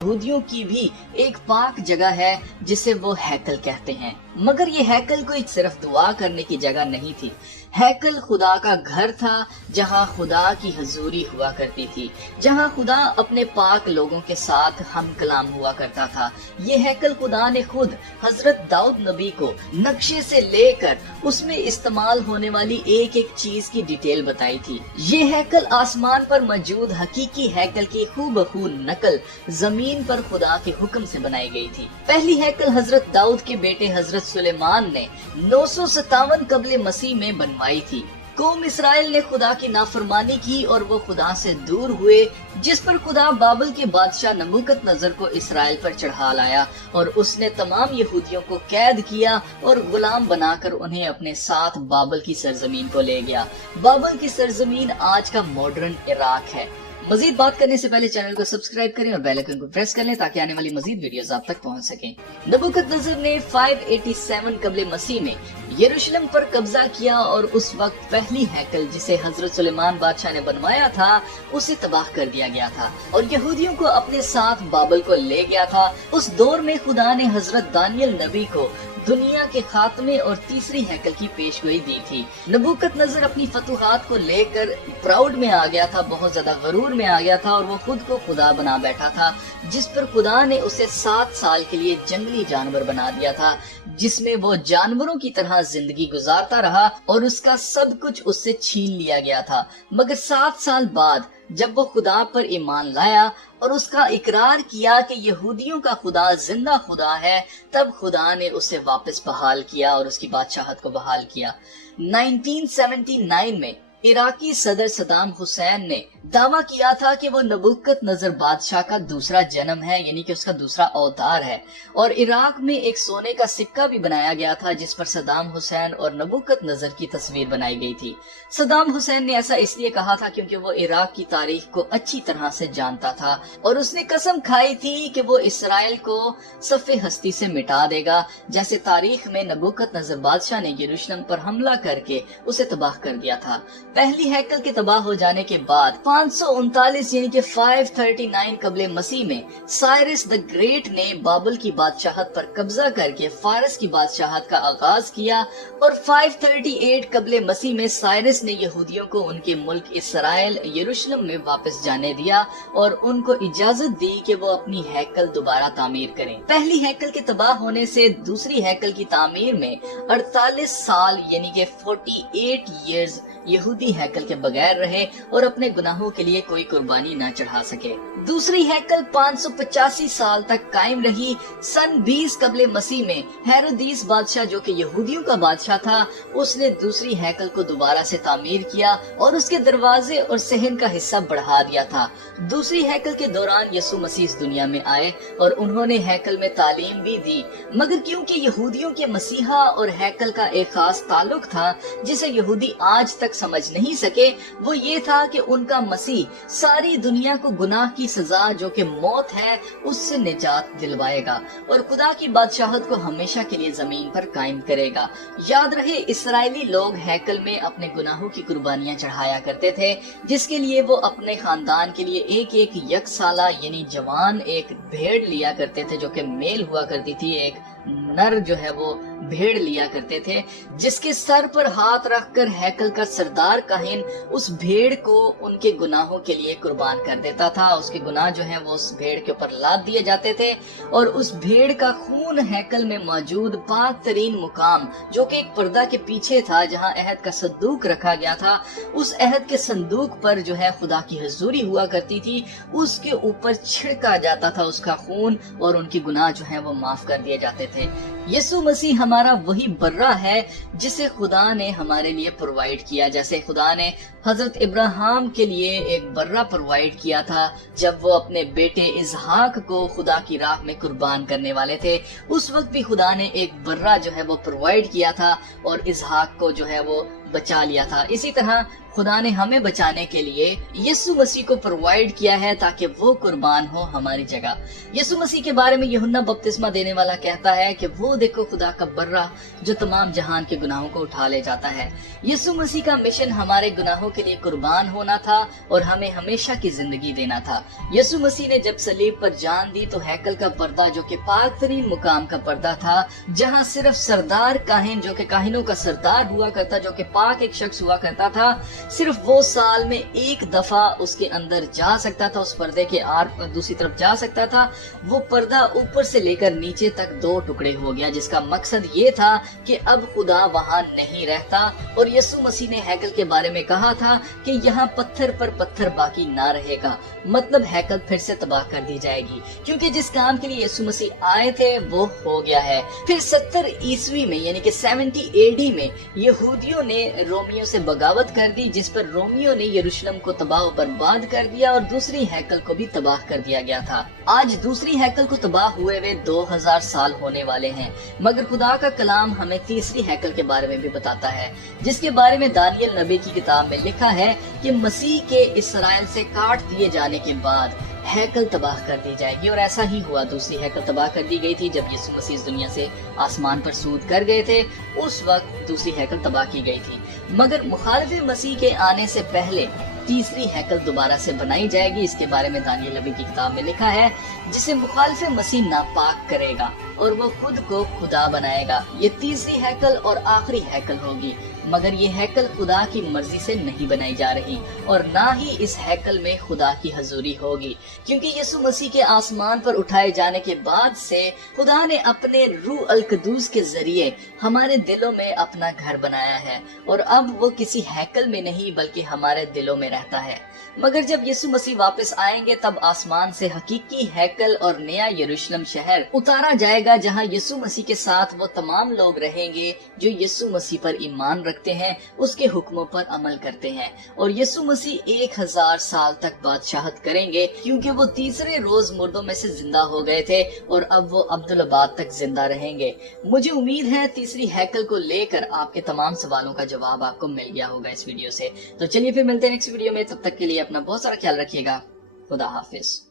यहूदियों की भी एक पाक जगह है जिसे वो हैकल कहते हैं, मगर ये हैकल कोई सिर्फ दुआ करने की जगह नहीं थी। हैकल खुदा का घर था जहाँ खुदा की हजूरी हुआ करती थी, जहाँ खुदा अपने पाक लोगों के साथ हम कलाम हुआ करता था। ये हैकल खुदा ने खुद हजरत दाऊद नबी को नक्शे से लेकर उसमें इस्तेमाल होने वाली एक एक चीज की डिटेल बताई थी। ये हैकल आसमान पर मौजूद हकीकी हैकल की हूबहू नकल जमीन पर खुदा के हुक्म से बनाई गई थी। पहली हैकल हजरत दाऊद के बेटे हजरत सुलेमान ने 957 कबले मसीह में बनवाई थी। कौम इसराइल ने खुदा की नाफरमानी की और वो खुदा से दूर हुए, जिस पर खुदा बाबल के बादशाह नबूकदनेस्सर को इसराइल पर चढ़ा लाया और उसने तमाम यहूदियों को कैद किया और गुलाम बनाकर उन्हें अपने साथ बाबल की सरजमीन को ले गया। बाबल की सरजमीन आज का मॉडर्न इराक है। मजीद बात करने से पहले चैनल को सब्सक्राइब करें और बेल आइकन को प्रेस कर लें ताकि आने वाली मजीद वीडियोस आप तक पहुंच सकें। नबूकदनेस्सर ने 587 कबले मसीह में यरूशलेम पर कब्जा किया और उस वक्त पहली हैकल जिसे हजरत सुलेमान बादशाह ने बनवाया था उसे तबाह कर दिया गया था और यहूदियों को अपने साथ बाबल को ले गया था। उस दौर में खुदा ने हजरत दानियल नबी को दुनिया के खात्मे और तीसरी हैकल की पेशगोई दी थी। नबूकदनेस्सर अपनी फतूहात को लेकर प्राउड में आ गया था, बहुत ज्यादा गरूर में आ गया था और वो खुद को खुदा बना बैठा था, जिस पर खुदा ने उसे 7 साल के लिए जंगली जानवर बना दिया था, जिसमें वो जानवरों की तरह जिंदगी गुजारता रहा और उसका सब कुछ उससे छीन लिया गया था। मगर 7 साल बाद जब वो खुदा पर ईमान लाया और उसका इकरार किया कि यहूदियों का खुदा जिंदा खुदा है, तब खुदा ने उसे वापस बहाल किया और उसकी बादशाहत को बहाल किया। 1979 में इराकी सदर सदाम हुसैन ने दावा किया था कि वो नबूकदनेस्सर बादशाह का दूसरा जन्म है, यानी कि उसका दूसरा अवतार है, और इराक में एक सोने का सिक्का भी बनाया गया था जिस पर सदाम हुसैन और नबूकदनेस्सर की तस्वीर बनाई गई थी। सदाम हुसैन ने ऐसा इसलिए कहा था क्योंकि वो इराक की तारीख को अच्छी तरह से जानता था और उसने कसम खाई थी कि वो इसराइल को सफ़े हस्ती से मिटा देगा, जैसे तारीख में नबूकदनेस्सर बादशाह ने यरूशलेम पर हमला करके उसे तबाह कर दिया था। पहली हैकल के तबाह हो जाने के बाद 539 यानी कि 539 कबले मसीह में साइरस द ग्रेट ने बाबल की बादशाहत पर कब्जा करके फारस की बादशाहत का आगाज किया और 538 कबले मसीह में साइरस ने यहूदियों को उनके मुल्क इसराइल यरूशलेम में वापस जाने दिया और उनको इजाजत दी कि वो अपनी हैकल दोबारा तामीर करें। पहली हैकल के तबाह होने से दूसरी हैकल की तामीर में 48 साल यानी कि 48 ईयर्स यहूदी हैकल के बगैर रहे और अपने गुनाहों के लिए कोई कुर्बानी न चढ़ा सके। दूसरी हैकल 585 साल तक कायम रही। सन 20 कबले मसीह में हेरोदीस बादशाह जो कि यहूदियों का बादशाह था, उसने दूसरी हैकल को दोबारा से तामीर किया और उसके दरवाजे और सहन का हिस्सा बढ़ा दिया था। दूसरी हैकल के दौरान यसु मसीह इस दुनिया में आए और उन्होंने हैकल में तालीम भी दी, मगर क्योंकि यहूदियों के मसीहा और हैकल का एक खास ताल्लुक था जिसे यहूदी आज तक समझ नहीं सके, वो ये था कि उनका मसीह सारी दुनिया को गुनाह की सजा जो कि मौत है उससे निजात दिलवाएगा और खुदा की बादशाहत को हमेशा के लिए जमीन पर कायम करेगा। याद रहे, इसराइली लोग हैकल में अपने गुनाहों की कुर्बानियां चढ़ाया करते थे, जिसके लिए वो अपने खानदान के लिए एक एक यकसाला यानी जवान एक भेड़ लिया करते थे जो कि मेल हुआ करती थी। एक नर जो है वो भेड़ लिया करते थे, जिसके सर पर हाथ रखकर हैकल का सरदार काहिन उस भेड़ को उनके गुनाहों के लिए कुर्बान कर देता था। उसके गुनाह जो है वो उस भेड़ के ऊपर लाद दिए जाते थे और उस भेड़ का खून हैकल में मौजूद पाक तरीन मुकाम जो कि एक पर्दा के पीछे था जहां अहद का संदूक रखा गया था, उस अहद के संदूक पर जो है खुदा की हजूरी हुआ करती थी, उसके ऊपर छिड़का जाता था उसका खून और उनके गुनाह जो है वो माफ कर दिए जाते थे। यसु मसीह हमारा वही बर्रा है जिसे खुदा ने हमारे लिए प्रोवाइड किया। जैसे खुदा ने हजरत इब्राहिम के लिए एक बर्रा प्रोवाइड किया था जब वो अपने बेटे इसहाक को खुदा की राह में कुर्बान करने वाले थे, उस वक्त भी खुदा ने एक बर्रा जो है वो प्रोवाइड किया था और इसहाक को जो है वो बचा लिया था। इसी तरह खुदा ने हमें बचाने के लिए यीशु मसीह को प्रोवाइड किया है ताकि वो कुर्बान हो हमारी जगह। यीशु मसीह के बारे में यूहन्ना बपतिस्मा देने वाला कहता है कि वो देखो खुदा का बर्रा जो तमाम जहान के गुनाहों को उठा ले जाता है। यीशु मसीह का मिशन हमारे गुनाहों के लिए कुर्बान होना था और हमें हमेशा की जिंदगी देना था। यीशु मसीह ने जब सलीब पर जान दी तो हैकल का पर्दा जो कि पाक तरीन मुकाम का पर्दा था, जहाँ सिर्फ सरदार काहिन जो कि काहिनों का सरदार हुआ करता, जो कि पाक एक शख्स हुआ करता था, सिर्फ वो साल में एक दफा उसके अंदर जा सकता था, उस पर्दे के आर दूसरी तरफ जा सकता था। वो पर्दा ऊपर से लेकर नीचे तक 2 टुकड़े हो गया, जिसका मकसद ये था कि अब खुदा वहाँ नहीं रहता। और यीशु मसीह ने हैकल के बारे में कहा था कि यहाँ पत्थर पर पत्थर बाकी ना रहेगा, मतलब हैकल फिर से तबाह कर दी जाएगी, क्योंकि जिस काम के लिए यीशु मसीह आए थे वो हो गया है। फिर 70 ईस्वी में यानी कि 70 AD में यहूदियों ने रोमियो से बगावत कर दी, जिस पर रोमियो ने यरूशलेम को तबाह और बर्बाद कर दिया और दूसरी हैकल को भी तबाह कर दिया गया था। आज दूसरी हैकल को तबाह हुए हुए 2000 साल होने वाले हैं, मगर खुदा का कलाम हमें तीसरी हैकल के बारे में भी बताता है, जिसके बारे में दानियल नबी की किताब में लिखा है कि मसीह के इस्राएल से काट दिए जाने के बाद हैकल तबाह कर दी जाएगी। और ऐसा ही हुआ, दूसरी हैकल तबाह कर दी गई थी जब यीशु मसीह इस दुनिया से आसमान पर सूद कर गए थे, उस वक्त दूसरी हैकल तबाह की गई थी। मगर मुखालिफ मसीह के आने से पहले तीसरी हैकल दोबारा से बनाई जाएगी। इसके बारे में दानियल नबी की किताब में लिखा है, जिसे मुखालिफ मसीह नापाक करेगा और वो खुद को खुदा बनाएगा। ये तीसरी हैकल और आखिरी हैकल होगी, मगर ये हैकल खुदा की मर्जी से नहीं बनाई जा रही और ना ही इस हैकल में खुदा की हजूरी होगी, क्योंकि यीशु मसीह के आसमान पर उठाए जाने के बाद से खुदा ने अपने रूह अल कुद्दूस के जरिए हमारे दिलों में अपना घर बनाया है और अब वो किसी हैकल में नहीं बल्कि हमारे दिलों में रहता है। मगर जब यीशु मसीह वापस आएंगे तब आसमान से हकीकी हैकल और नया यरूशलेम शहर उतारा जाएगा, जहां यीशु मसीह के साथ वो तमाम लोग रहेंगे जो यीशु मसीह पर ईमान रखते हैं, उसके हुक्मों पर अमल करते हैं। और यीशु मसीह 1000 साल तक बादशाहत करेंगे, क्योंकि वो तीसरे रोज मुर्दों में से जिंदा हो गए थे और अब वो अब्दुल्लाबाद तक जिंदा रहेंगे। मुझे उम्मीद है तीसरी हैकल को लेकर आपके तमाम सवालों का जवाब आपको मिल गया होगा इस वीडियो से। तो चलिए फिर मिलते हैं नेक्स्ट वीडियो में, तब तक के लिए अपना बहुत सारा ख्याल रखिएगा। खुदा हाफिज।